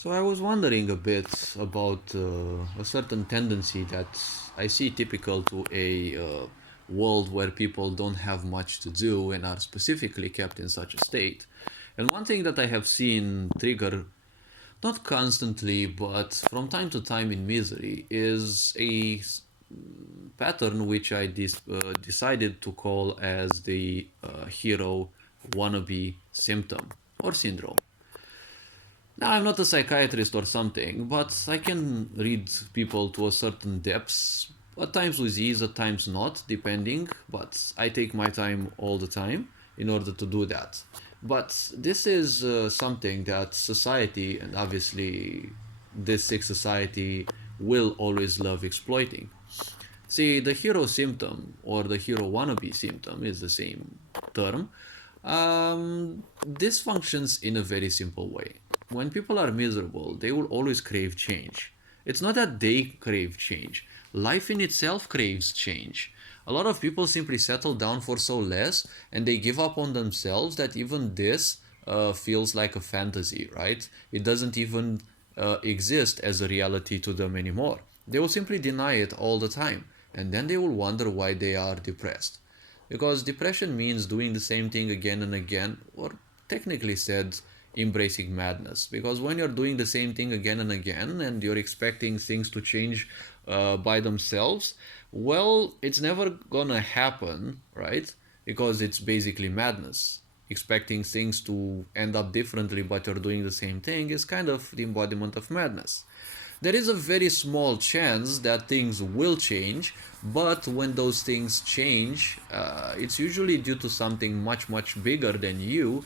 So I was wondering a bit about a certain tendency that I see typical to a world where people don't have much to do and are specifically kept in such a state. And one thing that I have seen trigger, not constantly, but from time to time in misery, is a pattern which I decided to call as the hero wannabe symptom or syndrome. Now, I'm not a psychiatrist or something, but I can read people to a certain depths, at times with ease, at times not, depending, but I take my time all the time in order to do that. But this is something that society, and obviously this sick society, will always love exploiting. See, the hero symptom or the hero wannabe symptom is the same term. This functions in a very simple way. When people are miserable, they will always crave change. It's not that they crave change, life in itself craves change. A lot of people simply settle down for so less and they give up on themselves that even this feels like a fantasy, right? It doesn't even exist as a reality to them anymore. They will simply deny it all the time and then they will wonder why they are depressed. Because depression means doing the same thing again and again, or technically said, embracing madness. Because when you're doing the same thing again and again and you're expecting things to change by themselves, well, it's never gonna happen, right? Because it's basically madness. Expecting things to end up differently but you're doing the same thing is kind of the embodiment of madness. There is a very small chance that things will change, but when those things change, it's usually due to something much, much bigger than you.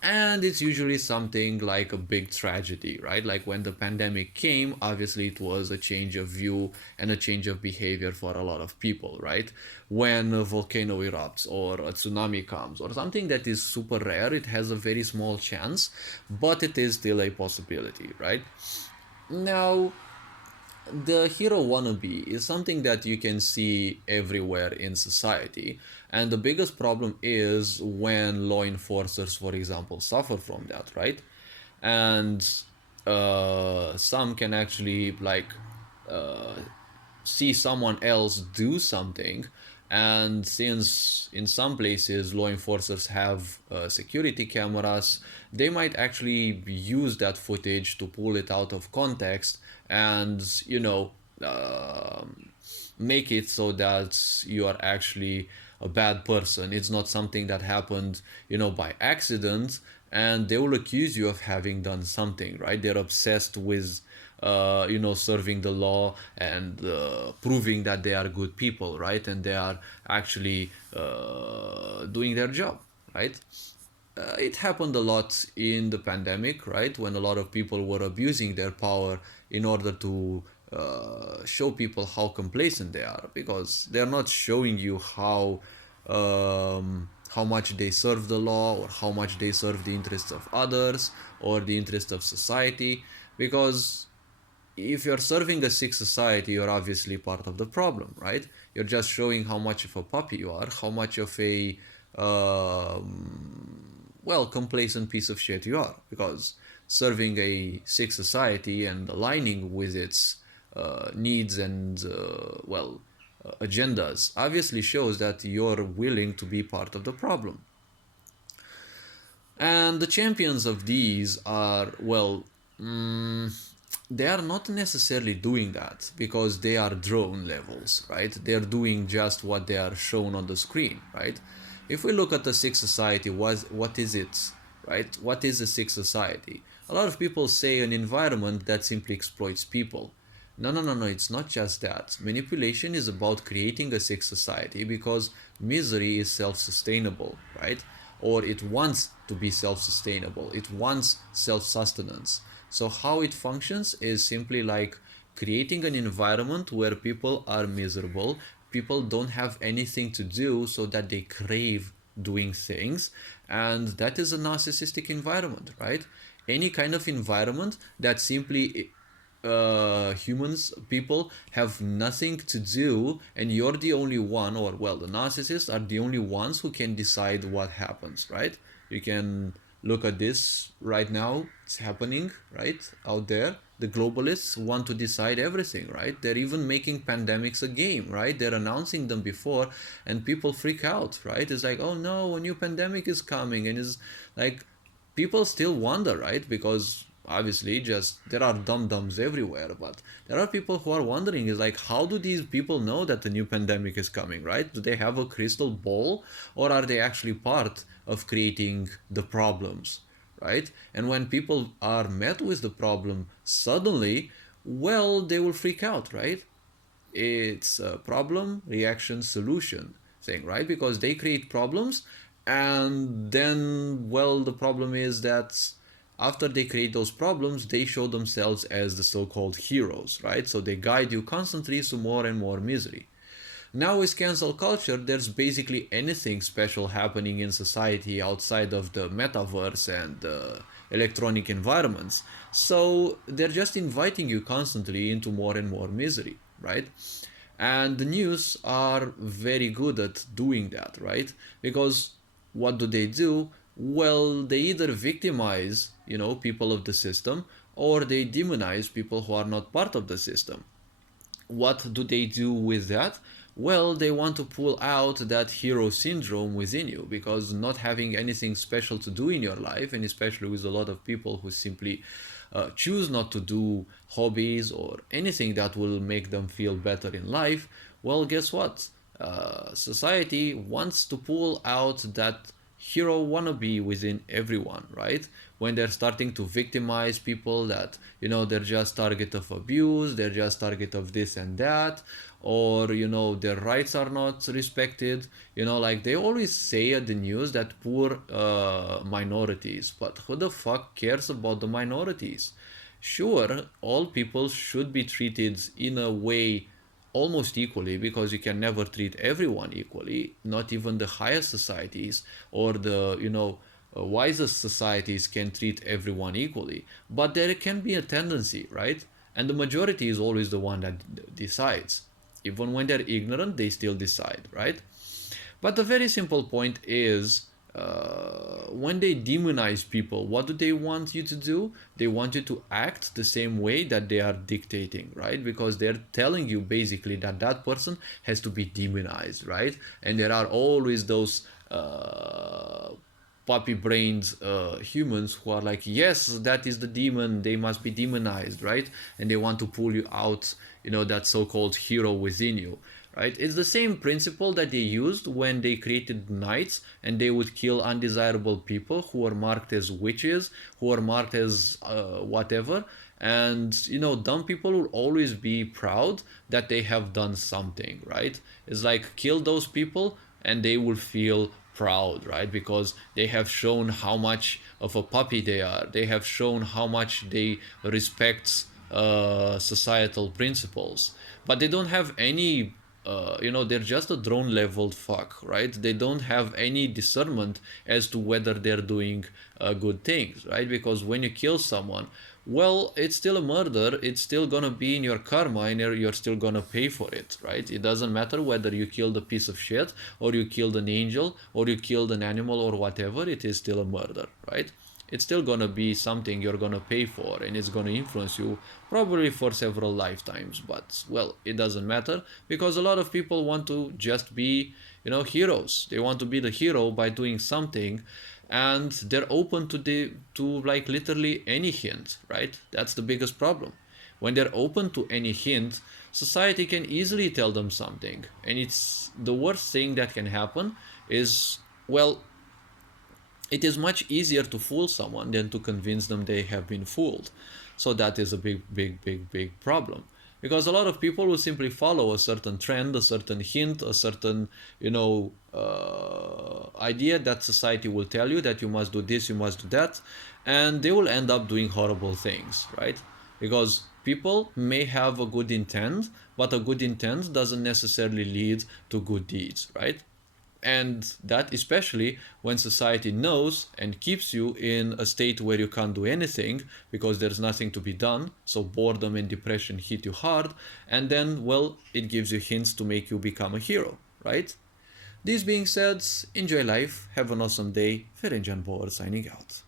And it's usually something like a big tragedy, right? Like when the pandemic came, obviously it was a change of view and a change of behavior for a lot of people, right? When a volcano erupts or a tsunami comes or something that is super rare, it has a very small chance, but it is still a possibility, right? Now, the hero wannabe is something that you can see everywhere in society. And the biggest problem is when law enforcers, for example, suffer from that, right? And some can actually uh, see someone else do something, and since in some places law enforcers have security cameras, they might actually use that footage to pull it out of context and make it so that you are actually a bad person. It's not something that happened, by accident, and they will accuse you of having done something, right? They're obsessed with, serving the law and proving that they are good people, right? And they are actually doing their job, right? It happened a lot in the pandemic, right? When a lot of people were abusing their power in order to show people how complacent they are, because they're not showing you how much they serve the law or how much they serve the interests of others or the interests of society. Because if you're serving a sick society, you're obviously part of the problem, right? You're just showing how much of a puppy you are, how much of a complacent piece of shit you are. Because serving a sick society and aligning with its needs and agendas obviously shows that you're willing to be part of the problem. And the champions of these are, they are not necessarily doing that because they are drone levels, right? They're doing just what they are shown on the screen, right? If we look at the sick society, what is it, right? What is a sick society? A lot of people say an environment that simply exploits people. No, no, no, no, it's not just that. Manipulation is about creating a sick society because misery is self sustainable, right? Or it wants to be self sustainable, it wants self sustenance. So, how it functions is simply like creating an environment where people are miserable, people don't have anything to do, so that they crave doing things, and that is a narcissistic environment, right? Any kind of environment that simply humans, people have nothing to do, and you're the only one, or the narcissists are the only ones who can decide what happens, right? You can look at this right now. It's happening, right, out there. The globalists want to decide everything, right? They're even making pandemics a game, right? They're announcing them before, and people freak out, right? It's like, oh no, a new pandemic is coming, and it's like people still wonder, right? Because obviously just there are dum-dums everywhere, but there are people who are wondering, is like, how do these people know that the new pandemic is coming, right? Do they have a crystal ball, or are they actually part of creating the problems, right? And when people are met with the problem suddenly, well, they will freak out, right? It's a problem, reaction, solution thing, right? Because they create problems, and then, well, the problem is that after they create those problems, they show themselves as the so-called heroes, right? So they guide you constantly to more and more misery. Now with cancel culture, there's basically anything special happening in society outside of the metaverse and electronic environments. So they're just inviting you constantly into more and more misery, right? And the news are very good at doing that, right? Because what do? Well, they either victimize, people of the system, or they demonize people who are not part of the system. What do they do with that? Well, they want to pull out that hero syndrome within you, because not having anything special to do in your life, and especially with a lot of people who simply choose not to do hobbies or anything that will make them feel better in life, well, guess what? Society wants to pull out that hero wannabe within everyone, right? When they're starting to victimize people that, they're just target of abuse, they're just target of this and that, or, their rights are not respected. Like they always say at the news that poor minorities, but who the fuck cares about the minorities? Sure, all people should be treated in a way almost equally, because you can never treat everyone equally, not even the highest societies or the wisest societies can treat everyone equally, but there can be a tendency, right? And the majority is always the one that decides. Even when they're ignorant, they still decide, right? But the very simple point is, when they demonize people, what do they want you to do? They want you to act the same way that they are dictating, right? Because they're telling you basically that that person has to be demonized, right? And there are always those puppy-brained humans who are like, yes, that is the demon, they must be demonized, right? And they want to pull you out, that so-called hero within you, right? It's the same principle that they used when they created knights, and they would kill undesirable people who were marked as witches, who were marked as whatever. And dumb people will always be proud that they have done something, right? It's like, kill those people and they will feel proud, right? Because they have shown how much of a puppy they are, they have shown how much they respect societal principles, but they don't have any they're just a drone leveled fuck, right? They don't have any discernment as to whether they're doing good things, right? Because when you kill someone, well, it's still a murder, it's still gonna be in your karma, and you're still gonna pay for it, right? It doesn't matter whether you killed a piece of shit, or you killed an angel, or you killed an animal, or whatever, it is still a murder, right? It's still gonna be something you're gonna pay for, and it's gonna influence you probably for several lifetimes. But well, it doesn't matter, because a lot of people want to just be, heroes. They want to be the hero by doing something, and they're open to like literally any hint, right? That's the biggest problem. When they're open to any hint, society can easily tell them something, and it's the worst thing that can happen is, well, it is much easier to fool someone than to convince them they have been fooled. So that is a big problem. Because a lot of people will simply follow a certain trend, a certain hint, a certain, idea that society will tell you that you must do this, you must do that, and they will end up doing horrible things, right? Because people may have a good intent, but a good intent doesn't necessarily lead to good deeds, right? And that especially when society knows and keeps you in a state where you can't do anything because there's nothing to be done, so boredom and depression hit you hard, and then, well, it gives you hints to make you become a hero, right? This being said, enjoy life, have an awesome day. Ferenc Jan Bauer signing out.